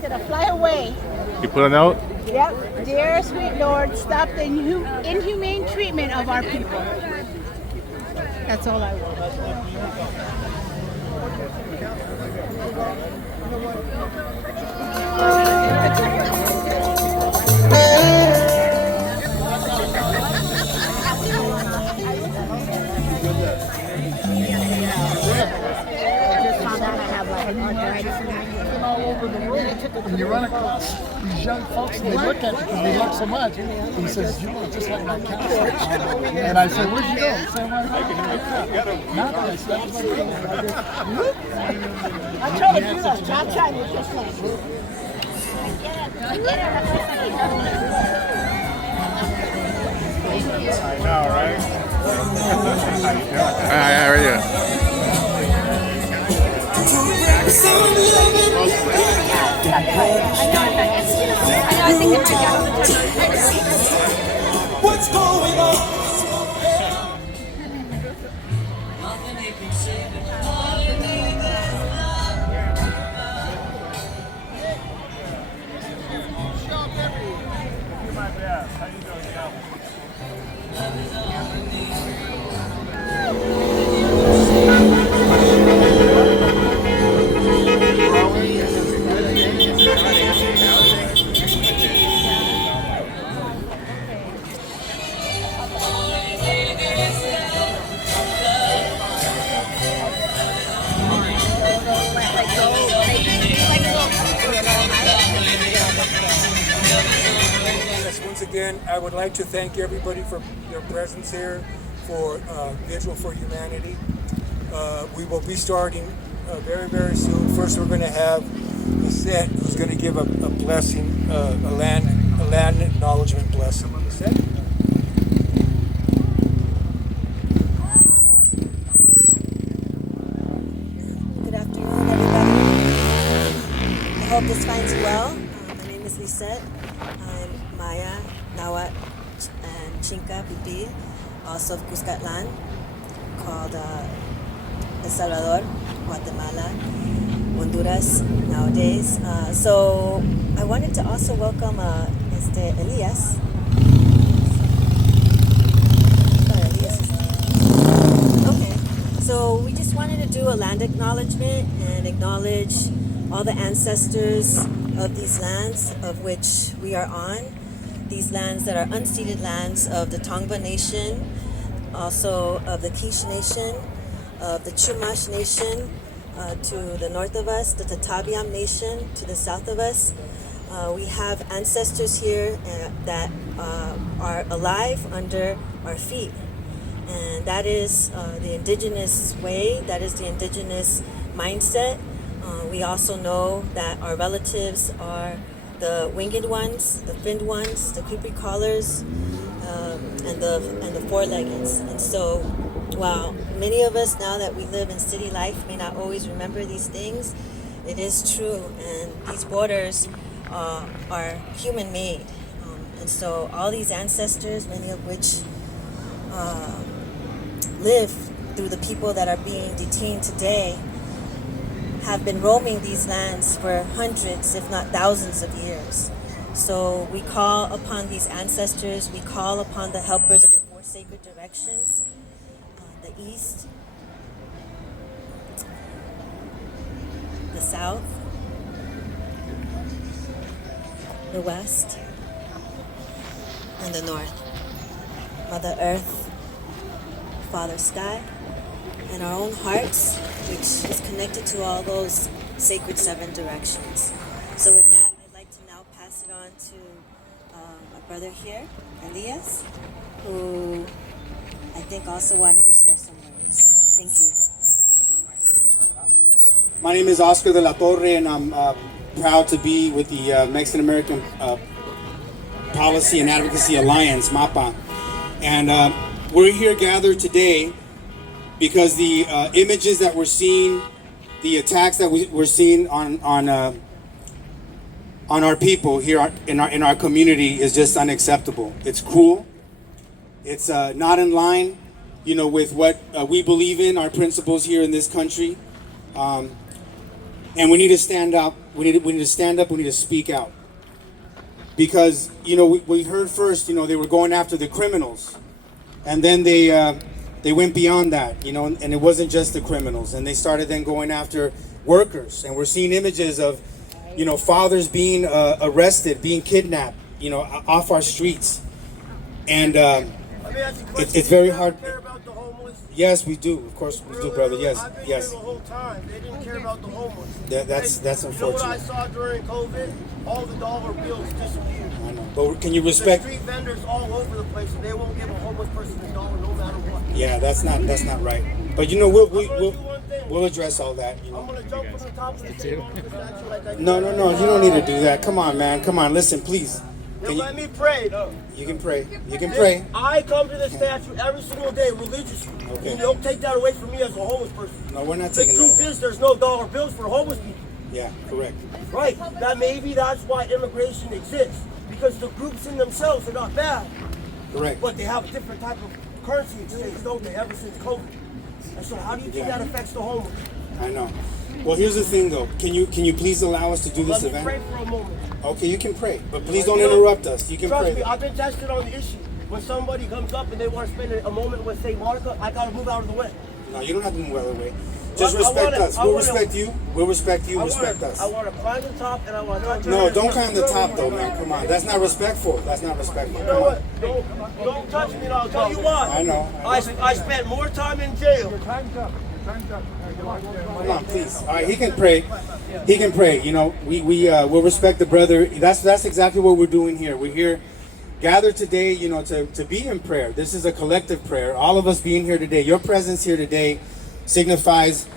Gonna fly away. You put a note? Yep. Dear sweet Lord, stop the inhumane treatment of our people. That's all I want. And you run across these young folks, and they look at you because they look so much. And he says, "You look just like my counselor." And I said, "Where'd you go?" He said, "Well, nothing." I said, "That's my brother." I told you that. I'll try to just like I know, right? How are you? What's going on? Once again, I would like to thank everybody for their presence here for Vigil for Humanity. We will be starting very, very soon. First, we're going to have Lisette, who's going to give a blessing, a land acknowledgement blessing. Lisette? Good afternoon, everybody. I hope this finds you well. My name is Lisette. I'm Maya, Nahuatl, and Chinca Pipil, also of Cuscatlán, called El Salvador, Guatemala, Honduras nowadays. So I wanted to also welcome Elias. Okay, so we just wanted to do a land acknowledgement and acknowledge all the ancestors of these lands of which we are on. These lands that are unceded lands of the Tongva Nation, also of the Quiche Nation, of the Chumash Nation to the north of us, the Tatabiam Nation to the south of us. We have ancestors here that are alive under our feet. And that is the indigenous way, that is the indigenous mindset. We also know that our relatives are the winged ones, the finned ones, the creepy crawlers, and the four-leggeds. And so, while many of us now that we live in city life may not always remember these things, it is true. And these borders are human-made. And so, all these ancestors, many of which live through the people that are being detained today, have been roaming these lands for hundreds, if not thousands of years. So we call upon these ancestors, we call upon the helpers of the four sacred directions, the east, the south, the west, and the north. Mother Earth, Father Sky, and our own hearts, which is connected to all those sacred seven directions. So with that, I'd like to now pass it on to our brother here, Elias, who I think also wanted to share some words. Thank you. My name is Oscar de la Torre, and I'm proud to be with the Mexican American Policy and Advocacy Alliance, MAPPA. And we're here gathered today because the images that we're seeing, the attacks that we're seeing on our people here in our community is just unacceptable. It's cruel. It's not in line, with what we believe in, our principles here in this country. And we need to stand up. We need to stand up. We need to speak out. Because, we heard first, they were going after the criminals. And then they went beyond that, and it wasn't just the criminals. And they started then going after workers. And we're seeing images of, fathers being arrested, being kidnapped, off our streets. And it's very hard. Yes, we do. Of course, we do, brother. Yes, yes. The whole time they didn't care about the homeless. That's unfortunate. You know what I saw during COVID? All the dollar bills disappeared. I know. But can you respect? There's street vendors all over the place, and they won't give a homeless person $1 no matter what. Yeah, that's not right. But we'll address all that. I'm gonna jump from the top of the table on the statue like I did. No. You don't need to do that. Come on, man. Come on. Listen, please. Let me pray. You can pray. You can pray. I come to the statue every single day religiously. Okay. And don't take that away from me as a homeless person. No, we're not The taking that truth away. is, there's no dollar bills for homeless people. Yeah, correct. Right. That's why immigration exists. Because the groups in themselves are not bad. Correct. But they have a different type of currency exchange, don't they, ever since COVID. And so how do you think that affects the homeless? I know. Well, here's the thing, though. Can you please allow us to do this Let me event? pray for a moment. Okay, you can pray, but please don't interrupt us. You can Trust pray. me, I've been tested on the issue. When somebody comes up and they want to spend a moment with, say, Monica, I got to move out of the way. No, you don't have to move out of the way. Just respect us. We'll respect you. We'll respect you. Respect us. I want to climb the top and I want to... No, don't climb the top, though, man. Come on. That's not respectful. That's not respectful. You Come know on. what? Don't touch me and I'll tell you why. I know. I spent more time in jail. Come on, please. All right, he can pray. He can pray. We'll respect the brother. That's exactly what we're doing here. We're here gathered today, to be in prayer. This is a collective prayer. All of us being here today, your presence here today signifies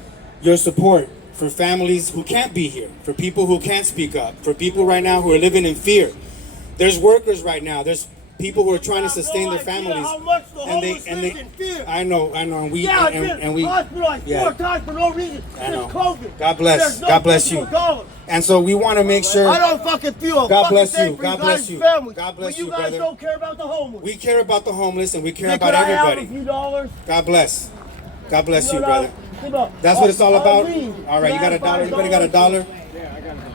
your support for families who can't be here, for people who can't speak up, for people right now who are living in fear. There's workers right now. There's people who are trying to sustain their families. How much the homeless live in fear. I know, and we, yeah, and we, hospitalized 4 times for no reason I know. since COVID. God bless. No God bless you. dollars. And so we want to make sure. I don't fucking feel. God bless thing you. for God you bless guys' you. families. God bless you, But you guys brother. don't care about the homeless. We care about the homeless and we care Hey, about could I have everybody. a few dollars? God bless. God bless you, No, brother. That's what it's all about. All right, you got $1? Anybody got $1?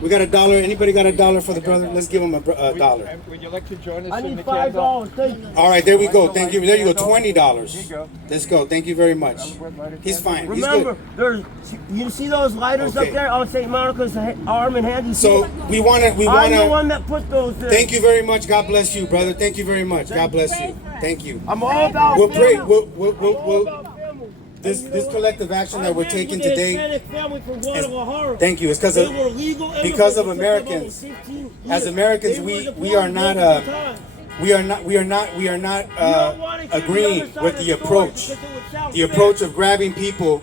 We got $1. Anybody got $1 for the brother? Let's give him $1. Would you like to join us I in need the candle? $5. Thank you. All right, there we go. Thank you. There you go. $20. Here you go. Let's go. Thank you very much. He's fine. He's Remember, good. you see those lighters Okay. up there on St. Monica's arm and hand? You see So them? we want to. I'm the one that put those there. Thank you very much. God bless you, brother. Thank you very much. God bless you. Thank you. I'm all about We'll pray. family. We'll I'm all about family. this collective action that we're taking today. Thank you. It's because of Americans. As Americans, we are not agreeing with the approach of grabbing people,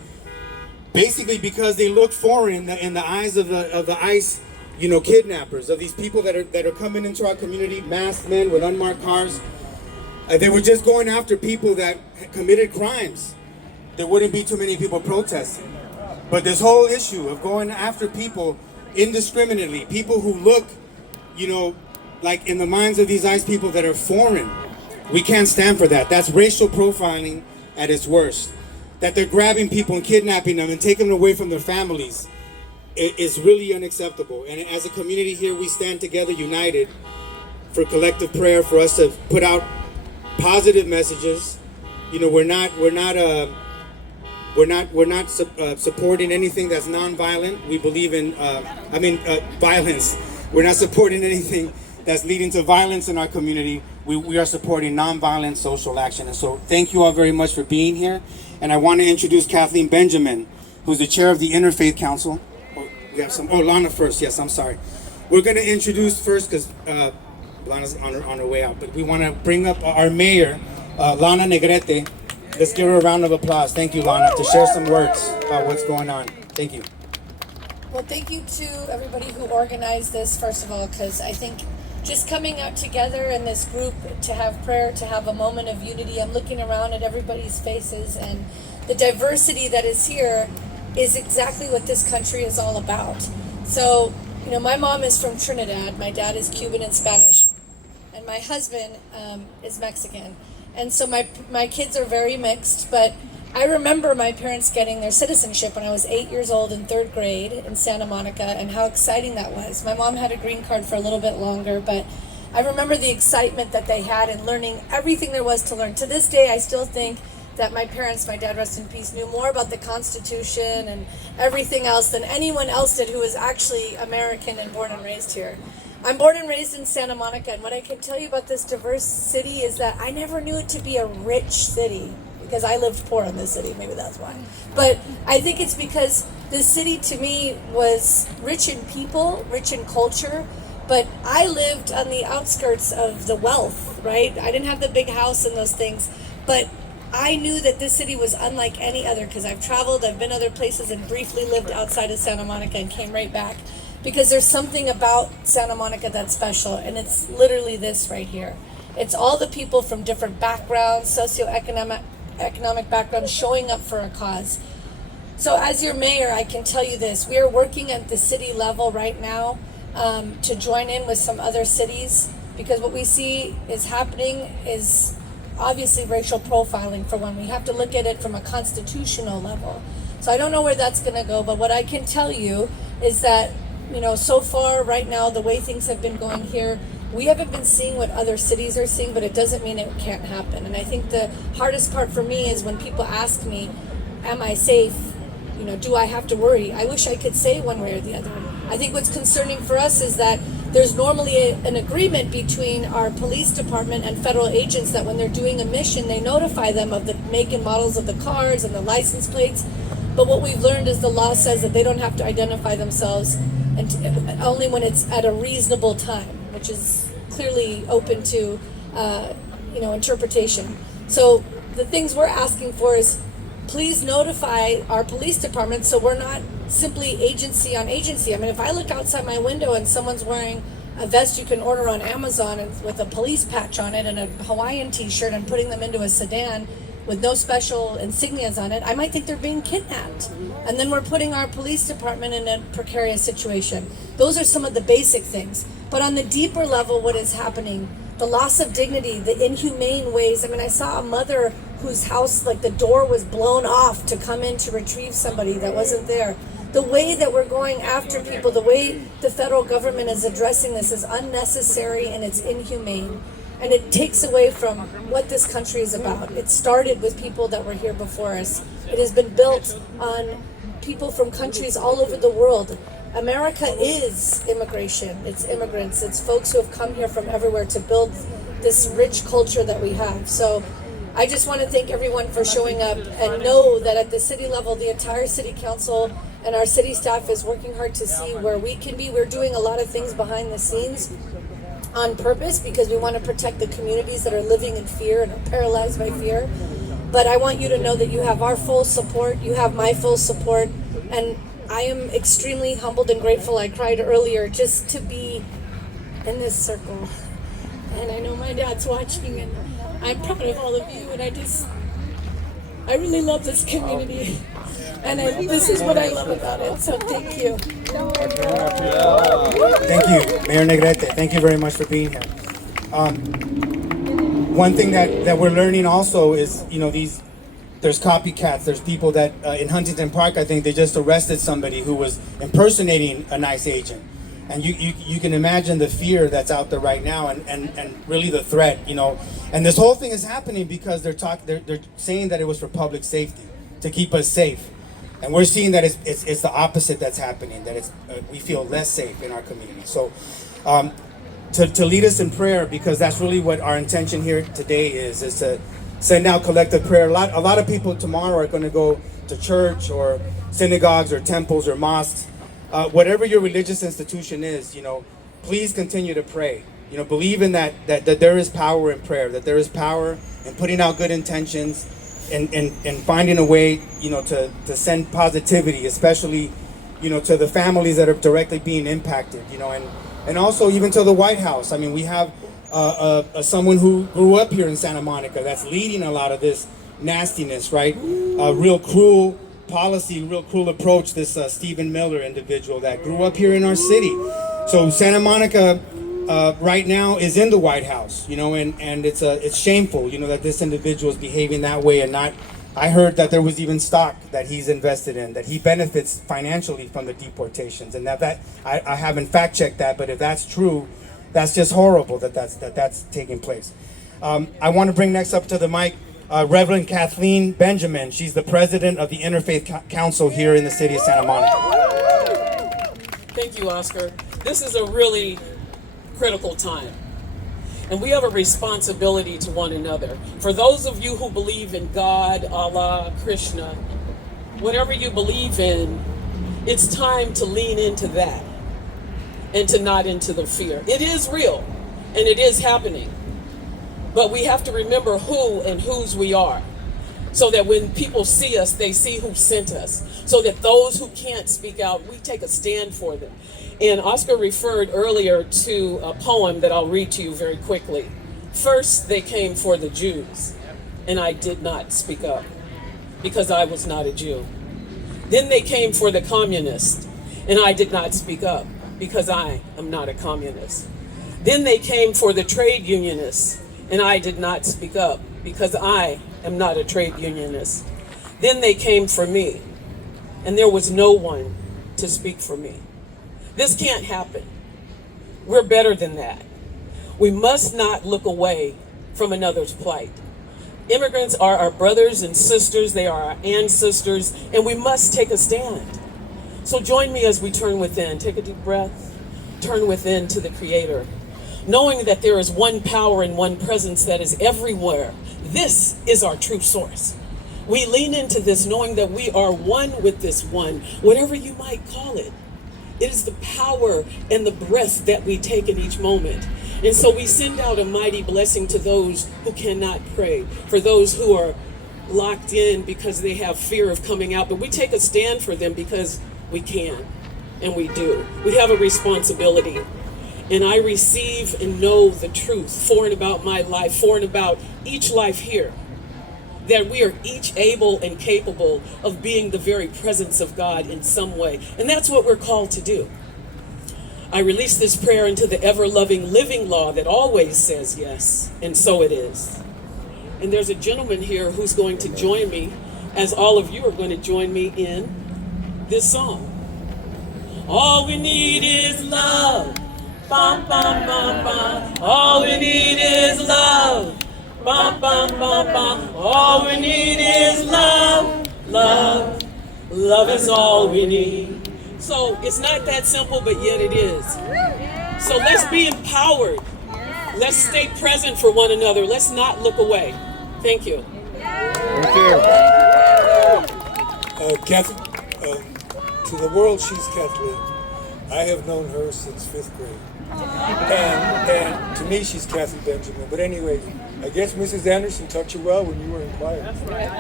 basically because they look foreign in the eyes of the ICE, kidnappers, of these people that are coming into our community, masked men with unmarked cars. They were just going after people that committed crimes. There wouldn't be too many people protesting. But this whole issue of going after people indiscriminately, people who look, like in the minds of these ICE people that are foreign, we can't stand for that. That's racial profiling at its worst. That they're grabbing people and kidnapping them and taking them away from their families is really unacceptable. And as a community here, we stand together united for collective prayer, for us to put out positive messages. We're not supporting anything that's non-violent. We believe in, violence. We're not supporting anything that's leading to violence in our community. We are supporting non-violent social action. And so thank you all very much for being here. And I want to introduce Kathleen Benjamin, who's the chair of the Interfaith Council. Lana first. Yes, I'm sorry. We're going to introduce first because Lana's on her way out. But we want to bring up our mayor, Lana Negrete. Let's give her a round of applause. Thank you, Lana, to share some words about what's going on. Thank you. Well, thank you to everybody who organized this, first of all, because I think just coming out together in this group to have prayer, to have a moment of unity. I'm looking around at everybody's faces, and the diversity that is here is exactly what this country is all about. So, you know, my mom is from Trinidad, my dad is Cuban and Spanish, and my husband is Mexican. And so my kids are very mixed, but I remember my parents getting their citizenship when I was 8 years old in 3rd grade in Santa Monica, and how exciting that was. My mom had a green card for a little bit longer, but I remember the excitement that they had in learning everything there was to learn. To this day, I still think that my parents, my dad, rest in peace, knew more about the Constitution and everything else than anyone else did who was actually American and born and raised here. I'm born and raised in Santa Monica, and what I can tell you about this diverse city is that I never knew it to be a rich city, because I lived poor in this city, maybe that's why. But I think it's because this city to me was rich in people, rich in culture, but I lived on the outskirts of the wealth, right? I didn't have the big house and those things, but I knew that this city was unlike any other because I've traveled, I've been other places and briefly lived outside of Santa Monica and came right back. Because there's something about Santa Monica that's special, and it's literally this right here. It's all the people from different backgrounds, socioeconomic backgrounds, showing up for a cause. So as your mayor, I can tell you this, we are working at the city level right now to join in with some other cities, because what we see is happening is obviously racial profiling, for one. We have to look at it from a constitutional level. So I don't know where that's gonna go, but what I can tell you is that, you know, so far right now, the way things have been going here, we haven't been seeing what other cities are seeing, but it doesn't mean it can't happen. And I think the hardest part for me is when people ask me, am I safe? You know, do I have to worry? I wish I could say one way or the other. I think what's concerning for us is that there's normally an agreement between our police department and federal agents that when they're doing a mission, they notify them of the make and models of the cars and the license plates. But what we've learned is the law says that they don't have to identify themselves and only when it's at a reasonable time, which is clearly open to, you know, interpretation. So the things we're asking for is, please notify our police department so we're not simply agency on agency. I mean, if I look outside my window and someone's wearing a vest you can order on Amazon and with a police patch on it and a Hawaiian t-shirt and putting them into a sedan with no special insignias on it, I might think they're being kidnapped. And then we're putting our police department in a precarious situation. Those are some of the basic things. But on the deeper level, what is happening, the loss of dignity, the inhumane ways. I mean, I saw a mother whose house, like the door was blown off to come in to retrieve somebody that wasn't there. The way that we're going after people, the way the federal government is addressing this is unnecessary and it's inhumane. And it takes away from what this country is about. It started with people that were here before us. It has been built on people from countries all over the world. America is immigration. It's immigrants. It's folks who have come here from everywhere to build this rich culture that we have. So I just want to thank everyone for showing up and know that at the city level, the entire city council and our city staff is working hard to see where we can be. We're doing a lot of things behind the scenes on purpose because we want to protect the communities that are living in fear and are paralyzed by fear. But I want you to know that you have our full support, you have my full support, and I am extremely humbled and grateful. I cried earlier just to be in this circle. And I know my dad's watching, and I'm proud of all of you, and I really love this community. And this is what I love about it, so thank you. Thank you, Mayor Negrete. Thank you very much for being here. One thing that we're learning also is, you know, there's copycats. There's people that in Huntington Park, I think they just arrested somebody who was impersonating a nice agent. And you can imagine the fear that's out there right now and really the threat, you know. And this whole thing is happening because they're saying that it was for public safety, to keep us safe. And we're seeing that it's the opposite that's happening, that we feel less safe in our community. So to lead us in prayer, because that's really what our intention here today is to send out collective prayer. A lot of people tomorrow are going to go to church or synagogues or temples or mosques. Whatever your religious institution is, you know, please continue to pray. You know, believe in that there is power in prayer, that there is power in putting out good intentions and finding a way, you know, to send positivity, especially, you know, to the families that are directly being impacted, you know, and and also even to the White House. I mean, we have someone who grew up here in Santa Monica that's leading a lot of this nastiness, right? Real cruel policy, real cruel approach, this Stephen Miller individual that grew up here in our city. So Santa Monica right now is in the White House, you know, and it's shameful, you know, that this individual is behaving that way and not. I heard that there was even stock that he's invested in, that he benefits financially from the deportations, and that I haven't fact checked that, but if that's true, that's just horrible that's taking place. I want to bring next up to the mic Reverend Kathleen Benjamin. She's the president of the Interfaith Council here in the city of Santa Monica. Thank you, Oscar. This is a really critical time, and we have a responsibility to one another. For those of you who believe in God, Allah, Krishna, whatever you believe in, it's time to lean into that and to not into the fear. It is real and it is happening, but we have to remember who and whose we are, so that when people see us, they see who sent us, so that those who can't speak out, we take a stand for them. And Oscar referred earlier to a poem that I'll read to you very quickly. First, they came for the Jews, and I did not speak up because I was not a Jew. Then they came for the communists, and I did not speak up because I am not a communist. Then they came for the trade unionists, and I did not speak up because I am not a trade unionist. Then they came for me, and there was no one to speak for me. This can't happen. We're better than that. We must not look away from another's plight. Immigrants are our brothers and sisters, they are our ancestors, and we must take a stand. So join me as we turn within. Take a deep breath, turn within to the Creator, knowing that there is one power and one presence that is everywhere. This is our true source. We lean into this knowing that we are one with this one, whatever you might call it. It is the power and the breath that we take in each moment. And so we send out a mighty blessing to those who cannot pray, for those who are locked in because they have fear of coming out. But we take a stand for them because we can, and we do. We have a responsibility. And I receive and know the truth for and about my life, for and about each life here, that we are each able and capable of being the very presence of God in some way. And that's what we're called to do. I release this prayer into the ever-loving living law that always says yes, and so it is. And there's a gentleman here who's going to join me, as all of you are going to join me in this song. All we need is love. Bum, bum, bum, bum. All we need is love. Bum, bum, bum, bum. All we need is love. Love. Love is all we need. So it's not that simple, but yet it is. So let's be empowered. Let's stay present for one another. Let's not look away. Thank you. Thank you. To the world, she's Kathleen. I have known her since 5th grade. And to me, she's Kathy Benjamin. But anyway, I guess Mrs. Anderson taught you well when you were in choir. That's right.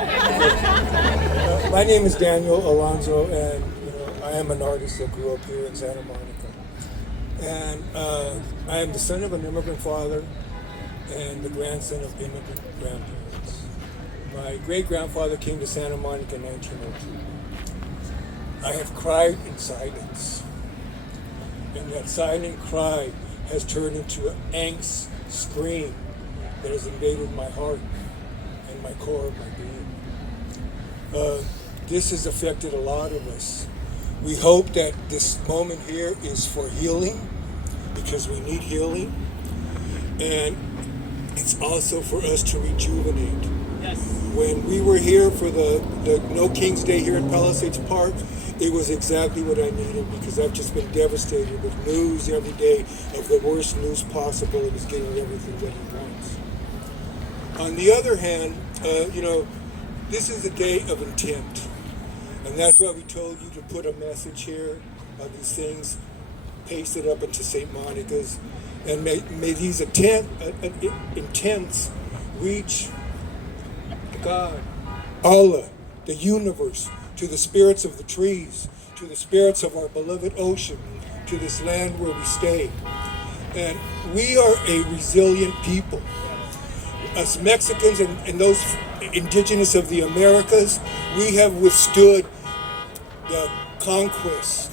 My name is Daniel Alonzo, and I am an artist that grew up here in Santa Monica. And I am the son of an immigrant father and the grandson of immigrant grandparents. My great-grandfather came to Santa Monica in 1902. I have cried in silence. And that silent cry has turned into an angst scream that has invaded my heart and my core of my being. This has affected a lot of us. We hope that this moment here is for healing, because we need healing. And it's also for us to rejuvenate. Yes. When we were here for the No King's Day here in Palisades Park, it was exactly what I needed, because I've just been devastated with news every day of the worst news possible, and he's getting everything that he wants. On the other hand, this is a day of intent. And that's why we told you to put a message here of these things, paste it up into St. Monica's, and may these intents reach God, Allah, the universe, to the spirits of the trees, to the spirits of our beloved ocean, to this land where we stay. And we are a resilient people. As Mexicans and those indigenous of the Americas, we have withstood the conquest.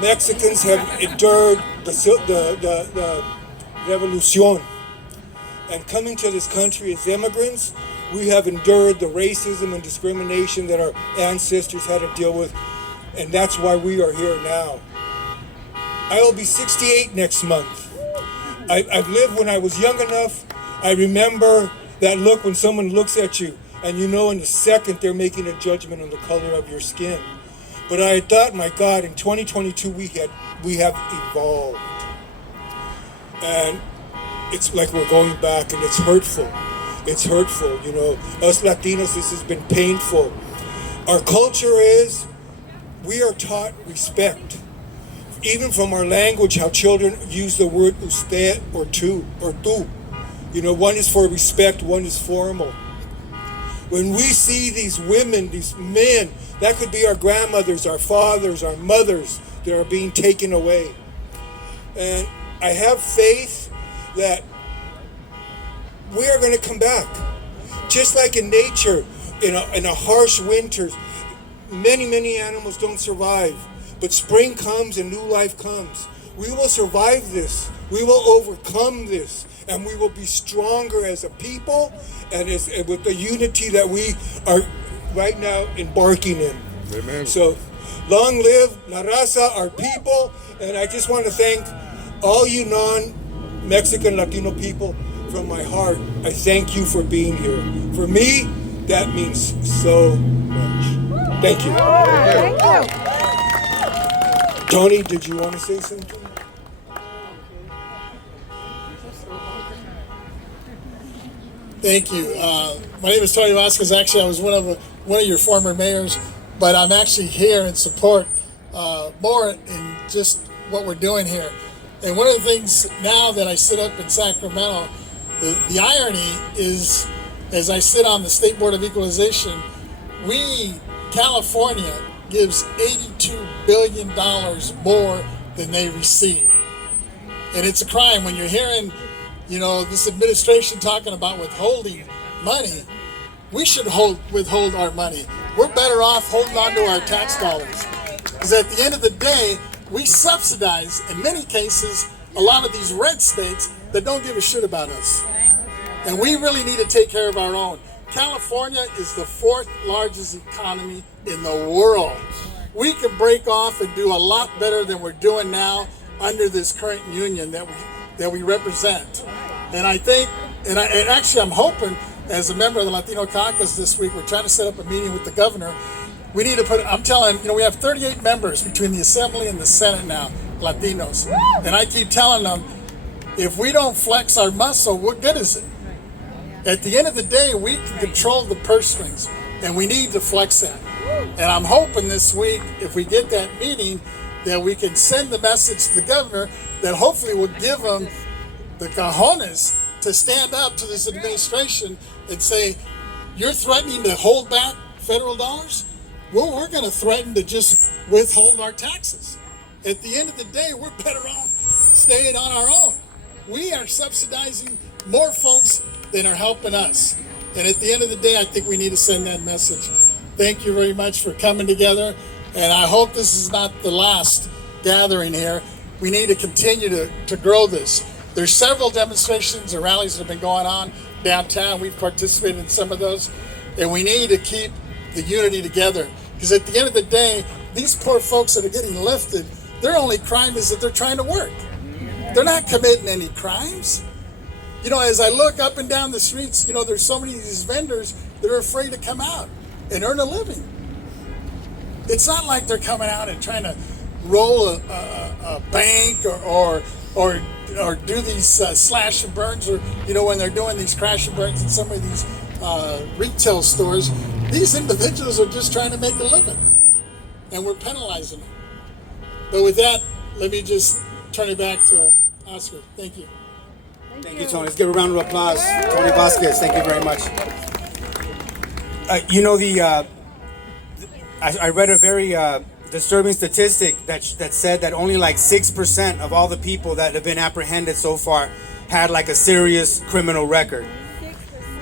Mexicans have endured the revolution. And coming to this country as immigrants, we have endured the racism and discrimination that our ancestors had to deal with, and that's why we are here now. I will be 68 next month. I've lived when I was young enough. I remember that look when someone looks at you and you know in a second they're making a judgment on the color of your skin. But I thought, my God, in 2022 we have evolved. And it's like we're going back, and it's hurtful. It's hurtful, you know. Us Latinos, this has been painful. Our culture is, we are taught respect. Even from our language, how children use the word usted or tú or tú. You know, one is for respect, one is formal. When we see these women, these men, that could be our grandmothers, our fathers, our mothers that are being taken away. And I have faith that we are going to come back. Just like in nature, in a harsh winters, many animals don't survive. But spring comes and new life comes. We will survive this. We will overcome this. And we will be stronger as a people and with the unity that we are right now embarking in. Amen. So, long live La Raza, our people. And I just want to thank all you non-Mexican Latino people from my heart. I thank you for being here. For me, that means so much. Thank you. Thank you. Tony, did you want to say something? Thank you. My name is Tony Vasquez. Actually, I was one of your former mayors, but I'm actually here in support more in just what we're doing here. And one of the things now that I sit up in Sacramento, the irony is, as I sit on the State Board of Equalization, California gives $82 billion more than they receive. And it's a crime when you're hearing, you know, this administration talking about withholding money. We should withhold our money. We're better off holding on to our tax dollars. Because at the end of the day, we subsidize, in many cases, a lot of these red states that don't give a shit about us. And we really need to take care of our own. California is the 4th largest economy in the world. We can break off and do a lot better than we're doing now under this current union that we represent. And I think, and actually I'm hoping, as a member of the Latino caucus this week, we're trying to set up a meeting with the governor. We need to I'm telling, you know, we have 38 members between the Assembly and the Senate now, Latinos. And I keep telling them, if we don't flex our muscle, what good is it? At the end of the day, we can control the purse strings, and we need to flex that. And I'm hoping this week, if we get that meeting, that we can send the message to the governor that hopefully will give him the cojones to stand up to this administration and say, you're threatening to hold back federal dollars? Well, we're going to threaten to just withhold our taxes. At the end of the day, we're better off staying on our own. We are subsidizing more folks than are helping us. And at the end of the day, I think we need to send that message. Thank you very much for coming together. And I hope this is not the last gathering here. We need to continue to grow this. There's several demonstrations and rallies that have been going on downtown. We've participated in some of those. And we need to keep the unity together. Because at the end of the day, these poor folks that are getting lifted, their only crime is that they're trying to work. They're not committing any crimes. You know, as I look up and down the streets, you know, there's so many of these vendors that are afraid to come out and earn a living. It's not like they're coming out and trying to roll a bank or do these slash and burns, or, you know, when they're doing these crash and burns in some of these retail stores. These individuals are just trying to make a living, and we're penalizing them. But with that, let me just turn it back to Oscar. Thank you. Thank you, Tony. Let's give a round of applause. Tony Vasquez, thank you very much. You know, I read a very disturbing statistic that said that only like 6% of all the people that have been apprehended so far had like a serious criminal record.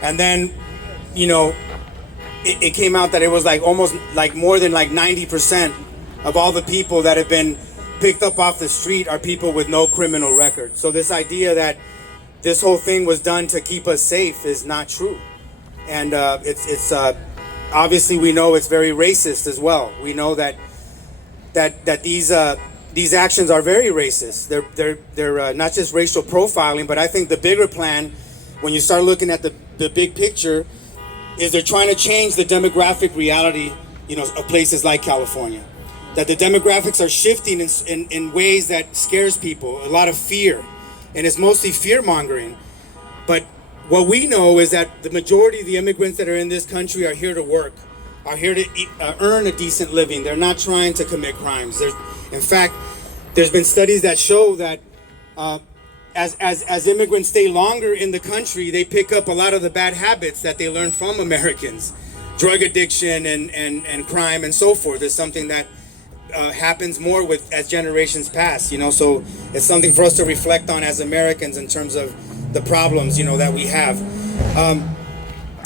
And then, you know, it came out that it was like almost like more than like 90% of all the people that have been picked up off the street are people with no criminal record. So this idea that this whole thing was done to keep us safe is not true. And it's obviously we know it's very racist as well. We know that these actions are very racist. They're not just racial profiling, but I think the bigger plan, when you start looking at the big picture, is they're trying to change the demographic reality, you know, of places like California. That the demographics are shifting in ways that scares people, a lot of fear, and it's mostly fear mongering. But what we know is that the majority of the immigrants that are in this country are here to work, are here to earn a decent living. They're not trying to commit crimes. In fact, there's been studies that show that as immigrants stay longer in the country, they pick up a lot of the bad habits that they learn from Americans. Drug addiction and crime and so forth is something that happens more as generations pass, you know, so it's something for us to reflect on as Americans in terms of the problems, you know, that we have.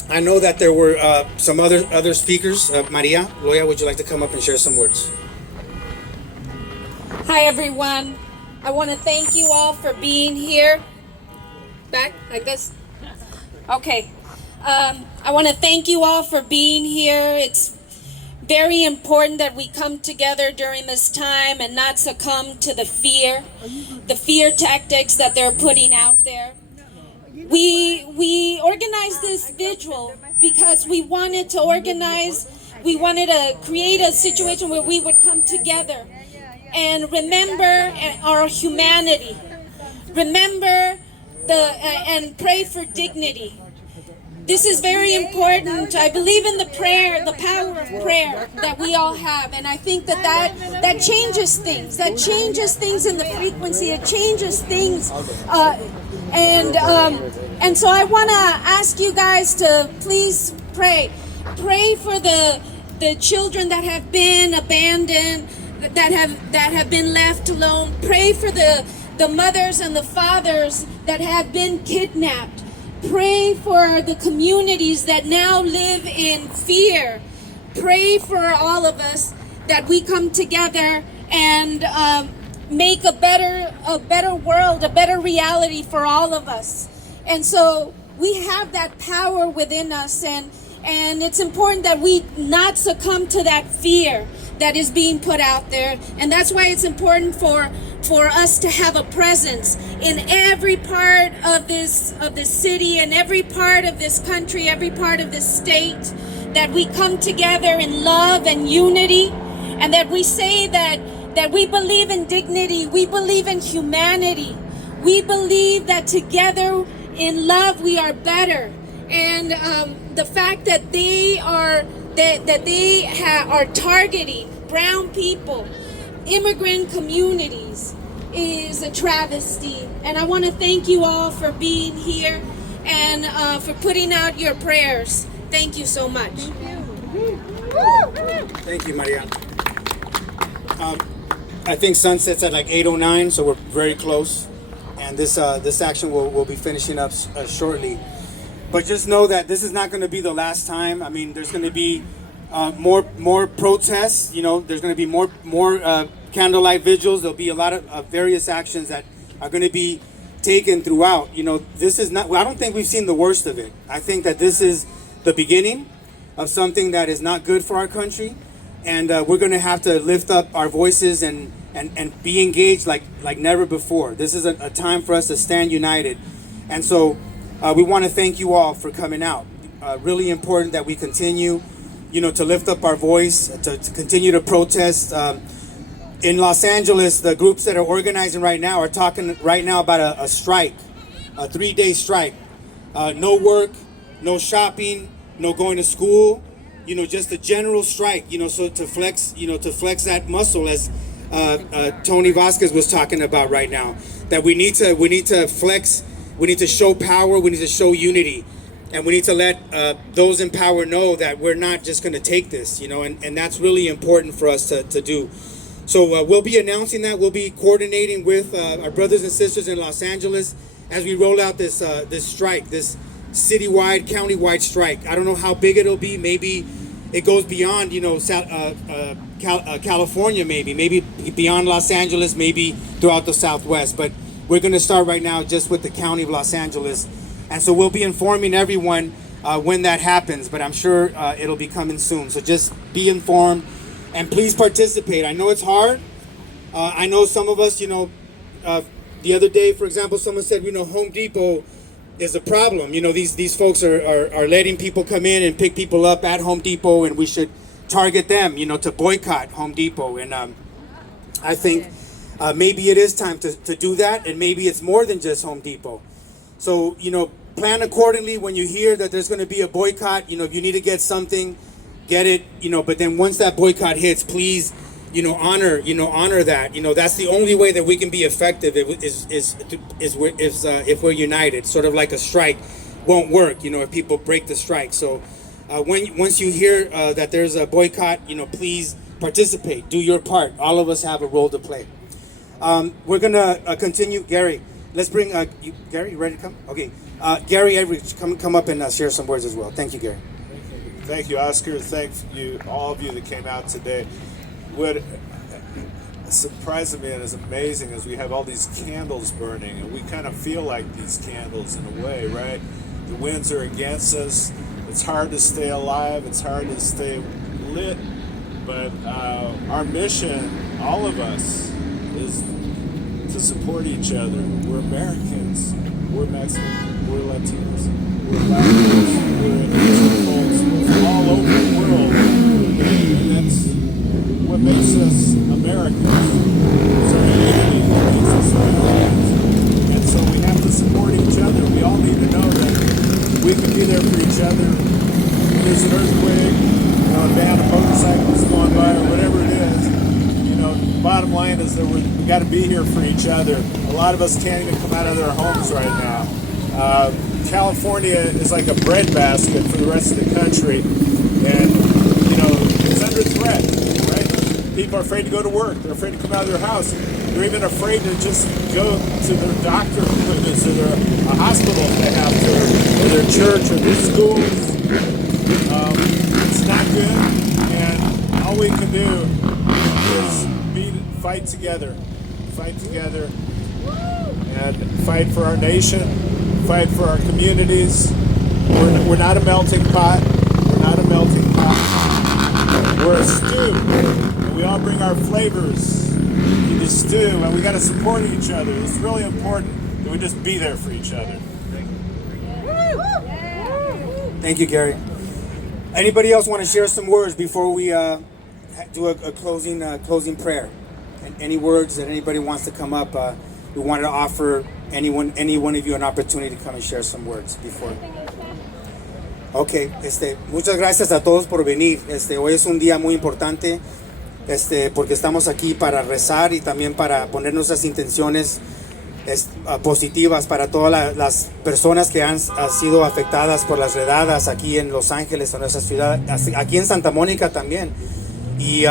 I know that there were some other speakers. Maria, Loya, would you like to come up and share some words? Hi everyone. I want to thank you all for being here. Back like this? Okay. I want to thank you all for being here. It's very important that we come together during this time and not succumb to the fear tactics that they're putting out there. We organized this vigil because we wanted to create a situation where we would come together and remember our humanity, remember and pray for dignity. This is very important. I believe in the power of prayer that we all have, and I think that changes things. That changes things in the frequency. It changes things, and so I want to ask you guys to please pray for the children that have been abandoned, that have been left alone. Pray for the mothers and the fathers that have been kidnapped. Pray for the communities that now live in fear. Pray for all of us that we come together and make a better world, a better reality for all of us. And so we have that power within us, and it's important that we not succumb to that fear that is being put out there. And that's why it's important for us to have a presence in every part of this city, and every part of this country, every part of this state, that we come together in love and unity, and that we say that we believe in dignity, we believe in humanity, we believe that together in love we are better. And the fact that they are targeting brown people, immigrant communities, is a travesty. And I want to thank you all for being here and for putting out your prayers. Thank you so much. Thank you, Maria. I think sunset's at like 8:09, so we're very close, and this action will be finishing up shortly. But just know that this is not going to be the last time. I mean, there's going to be more protests. You know, there's going to be more candlelight vigils. There'll be a lot of various actions that are going to be taken throughout. You know, this is not. I don't think we've seen the worst of it. I think that this is the beginning of something that is not good for our country, and we're going to have to lift up our voices and be engaged like never before. This is a time for us to stand united, and so we want to thank you all for coming out. Really important that we continue, you know, to lift up our voice, to continue to protest. In Los Angeles, the groups that are organizing right now are talking right now about a strike, a 3-day strike. No work, no shopping, no going to school, you know, just a general strike, you know, so to flex that muscle, as Tony Vasquez was talking about right now, that we need to flex, we need to show power, we need to show unity. And we need to let those in power know that we're not just going to take this, you know, and that's really important for us to do. So we'll be announcing that. We'll be coordinating with our brothers and sisters in Los Angeles as we roll out this strike, this citywide, countywide strike. I don't know how big it'll be. Maybe it goes beyond, you know, California, maybe beyond Los Angeles, maybe throughout the Southwest. But we're going to start right now just with the county of Los Angeles. And so we'll be informing everyone when that happens, but I'm sure it'll be coming soon. So just be informed and please participate. I know it's hard. I know some of us, you know, the other day, for example, someone said, you know, Home Depot is a problem. You know, these folks are letting people come in and pick people up at Home Depot, and we should target them, you know, to boycott Home Depot. And I think maybe it is time to do that, and maybe it's more than just Home Depot. So, you know, plan accordingly when you hear that there's going to be a boycott. You know, if you need to get something, get it, you know, but then once that boycott hits, please, you know, honor that. You know, that's the only way that we can be effective if we're united. Sort of like a strike won't work, you know, if people break the strike. So once you hear that there's a boycott, you know, please participate, do your part. All of us have a role to play. We're going to continue. Gary, let's bring, Gary, you ready to come? Okay. Gary Avery, come up and share some words as well. Thank you, Gary. Thank you, Oscar. Thank you, all of you that came out today. What surprised me and is amazing is we have all these candles burning, and we kind of feel like these candles in a way, right? The winds are against us. It's hard to stay alive. It's hard to stay lit. But our mission, all of us, is to support each other. We're Americans. We're Mexicans. We're Latinos. We're Latinos. We're Indigenous. We're all over the world. And that's what makes us Americans. It's our unity that makes us Americans. And so we have to support each other. We all need to know that we can be there for each other. If there's an earthquake, you know, a band of motorcycles going by, or whatever it is. You know, bottom line is that we got to be here for each other. A lot of us can't even come out of their homes right now. California is like a breadbasket for the rest of the country, and you know, it's under threat, right? People are afraid to go to work. They're afraid to come out of their house. They're even afraid to just go to their doctor appointments or a hospital if they have to, or their church or their schools. It's not good, and all we can do is fight together, and fight for our nation, fight for our communities. We're not a melting pot. We're not a melting pot. We're a stew, and we all bring our flavors to the stew, and we got to support each other. It's really important that we just be there for each other. Thank you, Gary. Anybody else want to share some words before we do a closing prayer? And any words that anybody wants to come up? We wanted to offer any one of you an opportunity to come and share some words before. Okay, muchas gracias a todos por venir. Hoy es un día muy importante, porque estamos aquí para rezar y también para poner nuestras intenciones positivas para todas las personas que han sido afectadas por las redadas aquí en Los Ángeles, en nuestra ciudad, aquí en Santa Mónica también. Y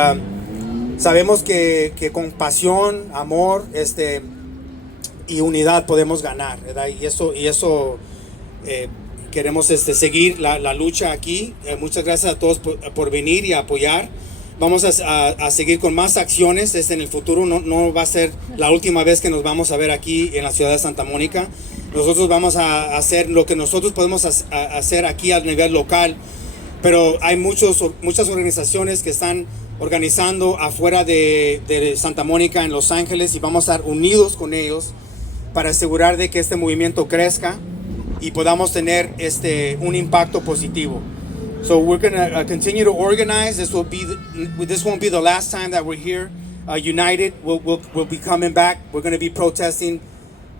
sabemos que con pasión, amor, y unidad podemos ganar, ¿verdad? Y eso queremos seguir la lucha aquí. Muchas gracias a todos por venir y apoyar. Vamos a seguir con más acciones. En el futuro no va a ser la última vez que nos vamos a ver aquí en la ciudad de Santa Mónica. Nosotros vamos a hacer lo que nosotros podemos hacer aquí a nivel local, pero hay muchas organizaciones que están organizando afuera de Santa Mónica en Los Ángeles, y vamos a estar unidos con ellos para asegurar de que este movimiento crezca y podamos tener un impacto positivo. So we're going to continue to organize. This won't be the last time that we're here united. We'll be coming back. We're going to be protesting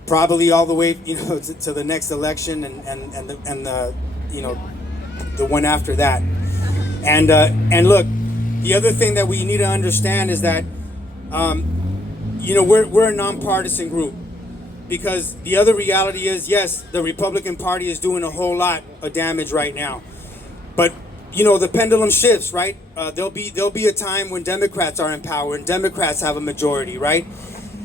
probably all the way, to the next election and the one after that. And look, the other thing that we need to understand is that we're a nonpartisan group. because the other reality is, yes, the Republican Party is doing a whole lot of damage right now. But, you know, the pendulum shifts, right? There'll be a time when Democrats are in power and Democrats have a majority, right?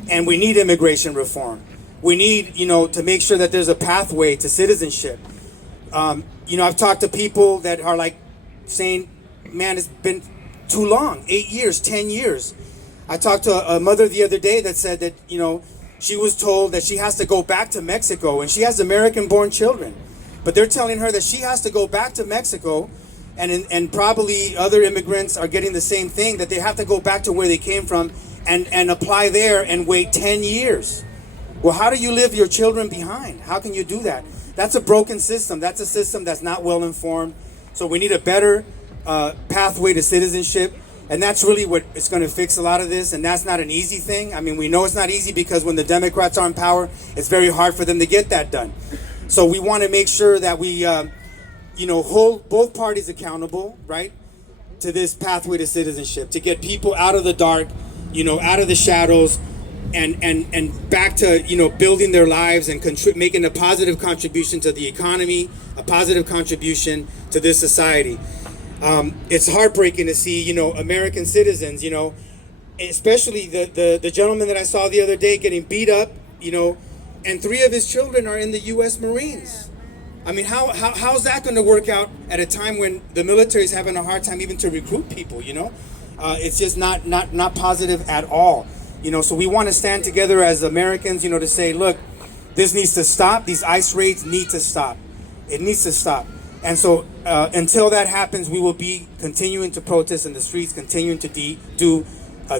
And we need immigration reform. We need, you know, to make sure that there's a pathway to citizenship. You know, I've talked to people that are like saying, man, it's been too long, 8 years, 10 years. I talked to a mother the other day that said that, you know, she was told that she has to go back to Mexico, and she has American-born children. But they're telling her that she has to go back to Mexico, and probably other immigrants are getting the same thing, that they have to go back to where they came from and apply there and wait 10 years. Well, how do you leave your children behind? How can you do that? That's a broken system. That's a system that's not well informed. So we need a better pathway to citizenship. And that's really what is going to fix a lot of this. And that's not an easy thing. I mean, we know it's not easy because when the Democrats are in power, it's very hard for them to get that done. So we want to make sure that we, you know, hold both parties accountable, right, to this pathway to citizenship, to get people out of the dark, you know, out of the shadows, and back to, you know, building their lives and making a positive contribution to the economy, a positive contribution to this society. It's heartbreaking to see, you know, American citizens, you know, especially the gentleman that I saw the other day getting beat up, you know, and 3 of his children are in the U.S. Marines. I mean, how's that going to work out at a time when the military is having a hard time even to recruit people, you know? It's just not positive at all. You know, so we want to stand together as Americans, you know, to say, look, this needs to stop. These ICE raids need to stop. It needs to stop. And so until that happens, we will be continuing to protest in the streets, continuing to do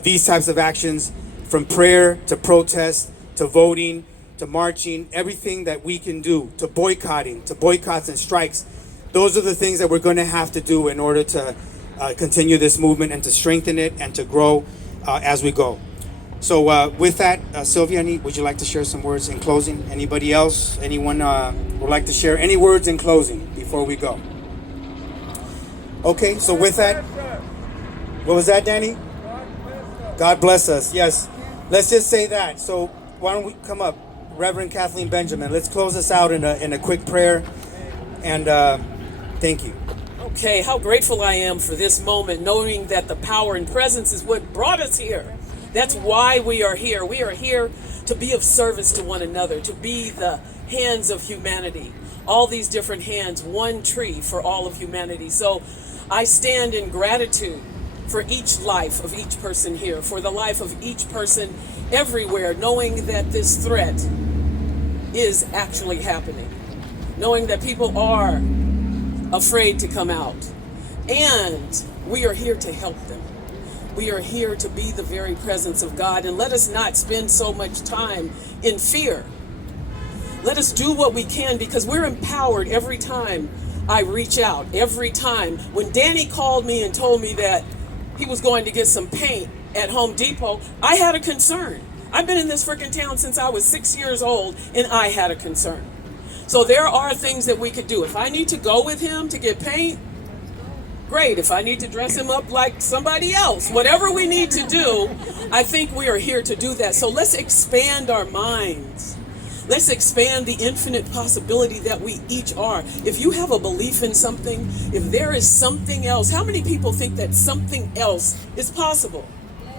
these types of actions, from prayer to protest to voting to marching, everything that we can do, to boycotting, to boycotts and strikes. Those are the things that we're going to have to do in order to continue this movement and to strengthen it and to grow as we go. So with that, Sylvia, would you like to share some words in closing? Anybody else? Anyone would like to share any words in closing before we go? Okay, so with that, what was that, Danny? God bless us. Yes, let's just say that. So why don't we come up, Reverend Kathleen Benjamin? Let's close us out in a quick prayer, and thank you. Okay, how grateful I am for this moment, knowing that the power and presence is what brought us here. That's why we are here. We are here to be of service to one another, to be the hands of humanity. All these different hands, one tree for all of humanity. So I stand in gratitude for each life of each person here, for the life of each person everywhere, knowing that this threat is actually happening, knowing that people are afraid to come out, and we are here to help them. We are here to be the very presence of God, and let us not spend so much time in fear. Let us do what we can, because we're empowered every time I reach out. Every time. When Danny called me and told me that he was going to get some paint at Home Depot, I had a concern. I've been in this freaking town since I was 6 years old, and I had a concern. So there are things that we could do. If I need to go with him to get paint, great. If I need to dress him up like somebody else, whatever we need to do, I think we are here to do that. So let's expand our minds. Let's expand the infinite possibility that we each are. If you have a belief in something, if there is something else, how many people think that something else is possible?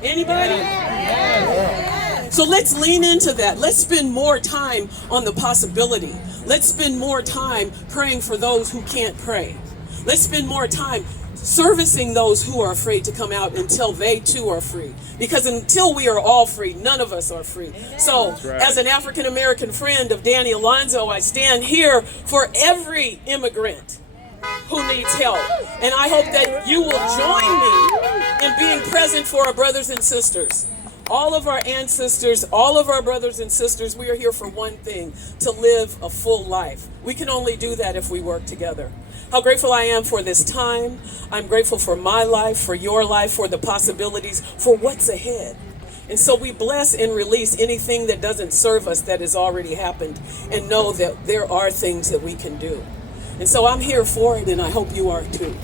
Anybody? So let's lean into that. Let's spend more time on the possibility. Let's spend more time praying for those who can't pray. Let's spend more time servicing those who are afraid to come out until they too are free. Because until we are all free, none of us are free. So as an African American friend of Danny Alonzo, I stand here for every immigrant who needs help. And I hope that you will join me in being present for our brothers and sisters. All of our ancestors, all of our brothers and sisters, we are here for one thing, to live a full life. We can only do that if we work together. How grateful I am for this time. I'm grateful for my life, for your life, for the possibilities, for what's ahead. And so we bless and release anything that doesn't serve us that has already happened, and know that there are things that we can do. And so I'm here for it, and I hope you are too.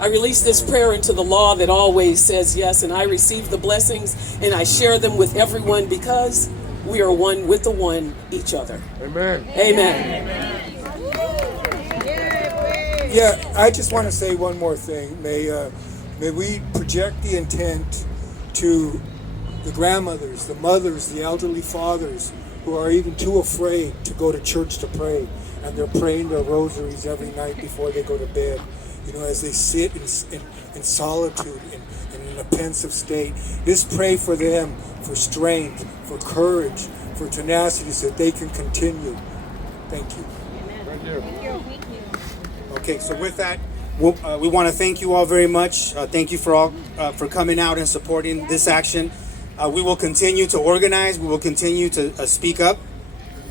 I release this prayer into the law that always says yes, and I receive the blessings and I share them with everyone, because we are one with the one, each other. Amen. Amen. Yeah, I just want to say one more thing. May we project the intent to the grandmothers, the mothers, the elderly fathers who are even too afraid to go to church to pray, and they're praying their rosaries every night before they go to bed. You know, as they sit in solitude and in a pensive state. Just pray for them, for strength, for courage, for tenacity, so that they can continue. Thank you. Okay, so with that, we want to thank you all very much. Thank you for coming out and supporting this action. We will continue to organize. We will continue to speak up,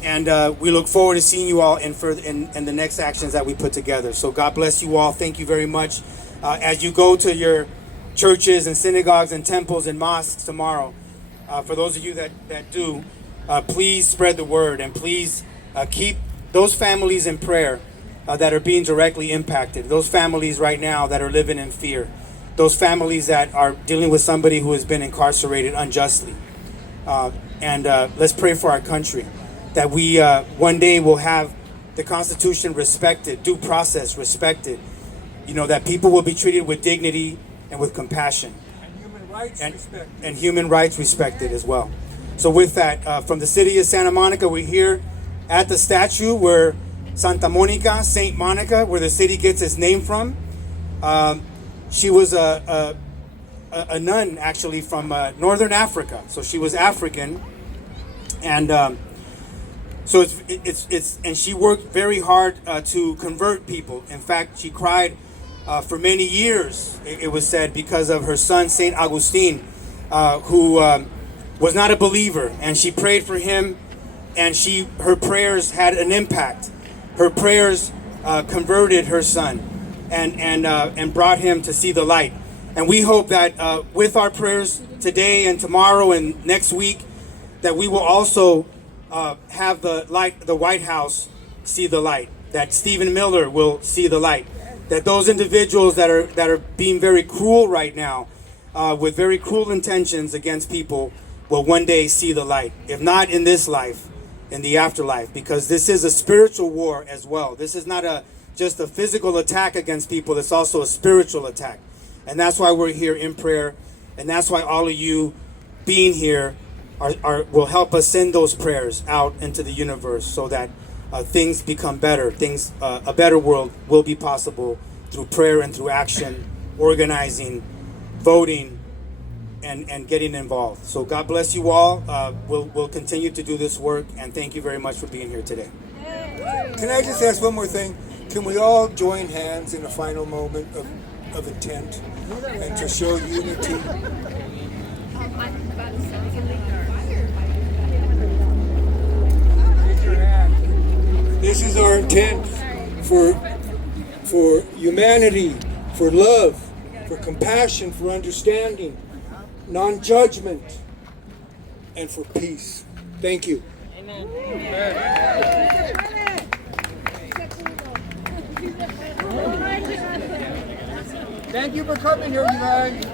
and we look forward to seeing you all in the next actions that we put together. So God bless you all. Thank you very much. As you go to your churches and synagogues and temples and mosques tomorrow, for those of you that do, please spread the word, and please keep those families in prayer that are being directly impacted. Those families right now that are living in fear. Those families that are dealing with somebody who has been incarcerated unjustly. And let's pray for our country, that we one day will have the Constitution respected, due process respected, you know, that people will be treated with dignity and with compassion. And human rights respected. And human rights respected as well. So with that, from the city of Santa Monica, we're here at the statue where Santa Monica, Saint Monica, where the city gets its name from. She was a nun, actually, from Northern Africa. So she was African, and so and she worked very hard to convert people. In fact, she cried for many years, it was said, because of her son, Saint Augustine, who was not a believer, and she prayed for him, and her prayers had an impact. Her prayers converted her son and brought him to see the light. And we hope that with our prayers today and tomorrow and next week, that we will also have the White House see the light, that Stephen Miller will see the light, that those individuals that are being very cruel right now, with very cruel intentions against people, will one day see the light. If not in this life, in the afterlife, because this is a spiritual war as well. This is not just a physical attack against people, it's also a spiritual attack. And that's why we're here in prayer, and that's why all of you being here will help us send those prayers out into the universe, so that things become better. A better world will be possible through prayer and through action, organizing, voting, and getting involved. So God bless you all. We'll continue to do this work, and thank you very much for being here today. Can I just ask one more thing? Can we all join hands in a final moment of intent and to show unity? This is our intent for humanity, for love, for compassion, for understanding, non-judgment, and for peace. Thank you. Amen. Thank you for coming here, you guys.